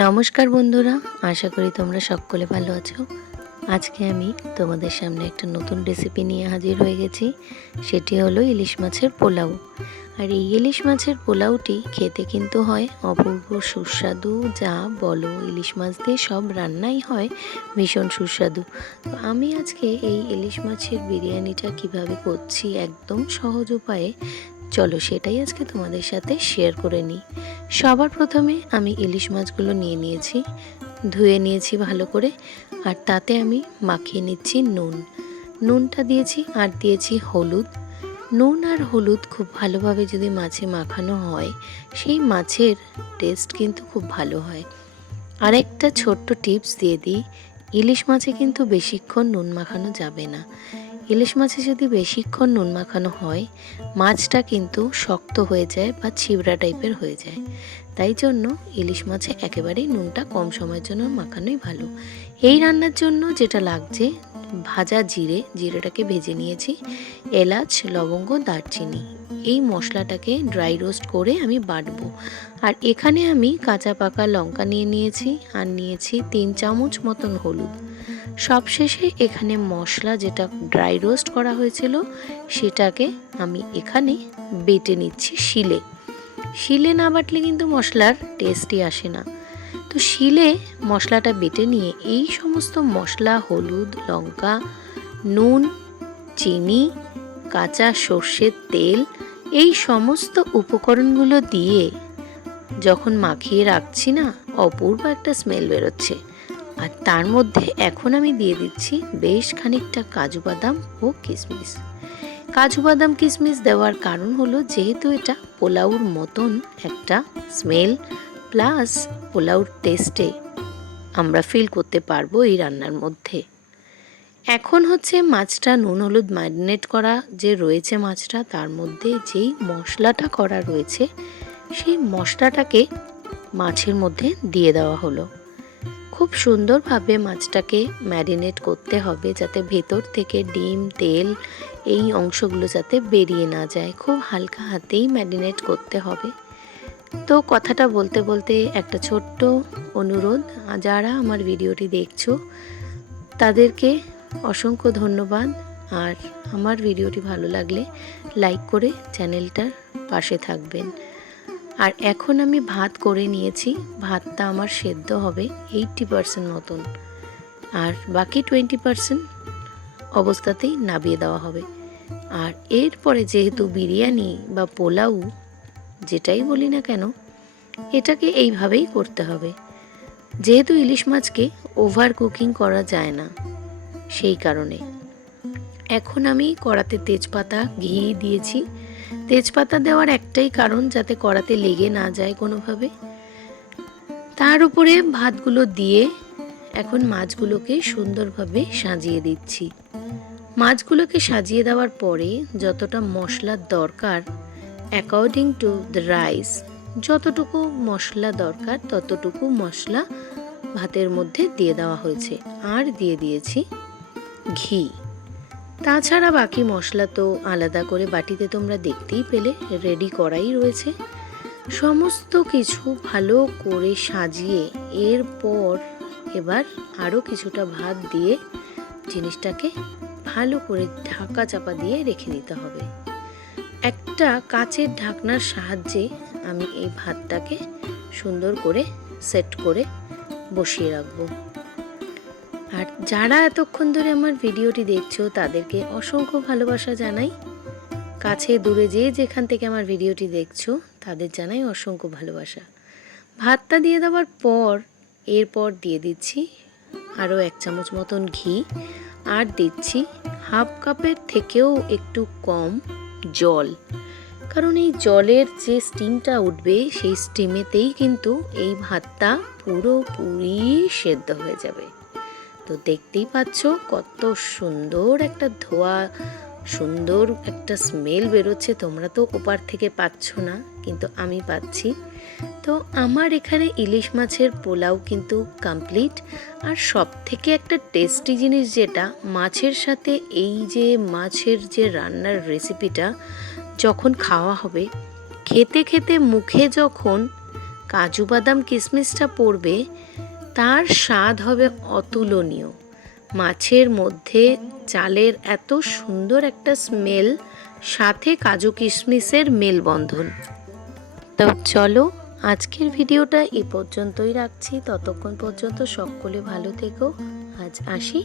নমস্কার বন্ধুরা, আশা করি তোমরা সকলে ভালো আছো। আজকে আমি তোমাদের সামনে একটা নতুন রেসিপি নিয়ে হাজির হয়ে গেছি, সেটি হলো ইলিশ মাছের পোলাও। আর এই ইলিশ মাছের পোলাওটি খেতে কিন্তু হয় অপূর্ব সুস্বাদু, যা বলো ইলিশ মাছ দিয়ে সব রান্নাই হয় ভীষণ সুস্বাদু। তো আমি আজকে এই ইলিশ মাছের বিরিয়ানিটা কীভাবে করছি একদম সহজ উপায়ে, চলো সেটাই আজকে তোমাদের সাথে শেয়ার করে নিই। সবার প্রথমে আমি ইলিশ মাছগুলো নিয়ে নিয়েছি, ধুয়ে নিয়েছি ভালো করে, আর তাতে আমি মাখিয়ে নিচ্ছি নুন। নুনটা দিয়েছি আর দিয়েছি হলুদ। নুন আর হলুদ খুব ভালোভাবে যদি মাছে মাখানো হয়, সেই মাছের টেস্ট কিন্তু খুব ভালো হয়। আর একটা ছোট্ট টিপস দিয়ে দিই, ইলিশ মাছে কিন্তু বেশিক্ষণ নুন মাখানো যাবে না। ইলিশ মাছে যদি বেশিক্ষণ নুন মাখানো হয়, মাছটা কিন্তু শক্ত হয়ে যায় বা ছিবড়া টাইপের হয়ে যায়। তাই জন্য ইলিশ মাছে একেবারেই নুনটা কম সময়ের জন্য মাখানোই ভালো। এই রান্নার জন্য যেটা লাগছে, ভাজা জিরে, জিরেটাকে ভেজে নিয়েছি, এলাচ, লবঙ্গ, দারচিনি। এই মশলাটাকে ড্রাই রোস্ট করে আমি বাটবো। আর এখানে আমি কাঁচা পাকা লঙ্কা নিয়ে নিয়েছি, আর নিয়েছি তিন চামচ মতন হলুদ। সবশেষে এখানে মশলা যেটা ড্রাই রোস্ট করা হয়েছিল, সেটাকে আমি এখানে বেটে নিচ্ছি শিলে। শিলে না বাটলে কিন্তু মশলার টেস্টই আসে না। তো শিলে মশলাটা বেটে নিয়ে এই সমস্ত মশলা, হলুদ, লঙ্কা, নুন, চিনি, কাঁচা সর্ষের তেল, এই সমস্ত উপকরণগুলো দিয়ে যখন মাখিয়ে রাখছি না, অপূর্ব একটা স্মেল বেরোচ্ছে। আর তার মধ্যে এখন আমি দিয়ে দিচ্ছি বেশ খানিকটা কাজু বাদাম ও কিশমিশ। কাজু বাদাম, কিশমিশ দেওয়ার কারণ হলো যেহেতু এটা পোলাউর মতন একটা স্মেল, প্লাস পোলাউর টেস্টে আমরা ফিল করতে পারব এই রান্নার মধ্যে। এখন হচ্ছে মাছটা নুন, হলুদ ম্যারিনেট করা যে রয়েছে মাছটা, তার মধ্যে যেই মশলাটা করা রয়েছে, সেই মশলাটাকে মাছের মধ্যে দিয়ে দেওয়া হলো। খুব সুন্দরভাবে মাছটাকে ম্যারিনেট করতে হবে যাতে ভেতর থেকে ডিম, তেল এই অংশগুলো যাতে বেরিয়ে না যায়। খুব হালকা হাতেই ম্যারিনেট করতে হবে। তো কথাটা বলতে বলতে একটা ছোট্ট অনুরোধ, যারা আমার ভিডিওটি দেখছ, তাদেরকে অসংখ্য ধন্যবাদ। আর আমার ভিডিওটি ভালো লাগলে লাইক করে চ্যানেলটার পাশে থাকবেন। আর এখন আমি ভাত করে নিয়েছি। ভাতটা আমার সেদ্ধ হবে এইটটি পারসেন্ট মতন। আর বাকি টোয়েন্টি পারসেন্ট অবস্থাতেই নাবিয়ে দেওয়া হবে। আর এরপরে যেহেতু বিরিয়ানি বা পোলাও, যেটাই বলি না কেন, এটাকে এইভাবেই করতে হবে। যেহেতু ইলিশ মাছকে ওভার কুকিং করা যায় না, সেই কারণে। এখন আমি কড়াতে তেজপাতা, ঘি দিয়েছি। তেজপাতা দেওয়ার একটাই কারণ যাতে কড়াতে লেগে না যায় কোনোভাবে। তার উপরে ভাতগুলো দিয়ে এখন মাছগুলোকে সুন্দরভাবে সাজিয়ে দিচ্ছি। মাছগুলোকে সাজিয়ে দেওয়ার পরে যতটা মশলার দরকার অ্যাকর্ডিং টু দ্য রাইস যতটুকু মশলা দরকার ততটুকু মশলা ভাতের মধ্যে দিয়ে দেওয়া হয়েছে। আর দিয়ে দিয়েছি ঘি। তাছাড়া বাকি মশলা তো আলাদা করে বাটিতে তোমরা দেখতেই পেলে রেডি করাই রয়েছে। সমস্ত কিছু ভালো করে সাজিয়ে এরপর এবার আরও কিছুটা ভাত দিয়ে জিনিসটাকে ভালো করে ঢাকা চাপা দিয়ে রেখে দিতে হবে। একটা কাচের ঢাকনার সাহায্যে আমি এই ভাতটাকে সুন্দর করে সেট করে বসিয়ে রাখব। আর যারা এতক্ষণ ধরে আমার ভিডিওটি দেখছ, তাদেরকে অসংখ্য ভালোবাসা জানাই। কাছে দূরে যে যেখান থেকে আমার ভিডিওটি দেখছ, তাদের জানাই অসংখ্য ভালোবাসা। ভাতটা দিয়ে দেওয়ার পর, এরপর দিয়ে দিচ্ছি আরও এক চামচ মতন ঘি, আর দিচ্ছি হাফ কাপের থেকেও একটু কম জল। কারণ এই জলের যে স্টিমটা উঠবে, সেই স্টিমেতেই কিন্তু এই ভাতটা পুরোপুরি সেদ্ধ হয়ে যাবে। তো দেখতেই পাচ্ছ কত সুন্দর একটা ধোয়া, সুন্দর একটা স্মেল বেরোচ্ছে। তোমরা তো ওপার থেকে পাচ্ছ না, কিন্তু আমি পাচ্ছি। তো আমার এখানে ইলিশ মাছের পোলাও কিন্তু কমপ্লিট আর সব থেকে একটা টেস্টি জিনিস যেটা, মাছের সাথে এই যে মাছের যে রান্নার রেসিপিটা যখন খাওয়া হবে, খেতে খেতে মুখে যখন কাজু বাদাম কিশমিশটা পড়বে তার স্বাদ হবে অতুলনীয়। মাছের মধ্যে চালের এত সুন্দর একটা স্মেল, সাথে কাজু কিশমিশের মেলবন্ধন। তো চলো, আজকের ভিডিওটা এ পর্যন্তই রাখছি। ততক্ষণ পর্যন্ত সকলে ভালো থেকো। আজ আসি।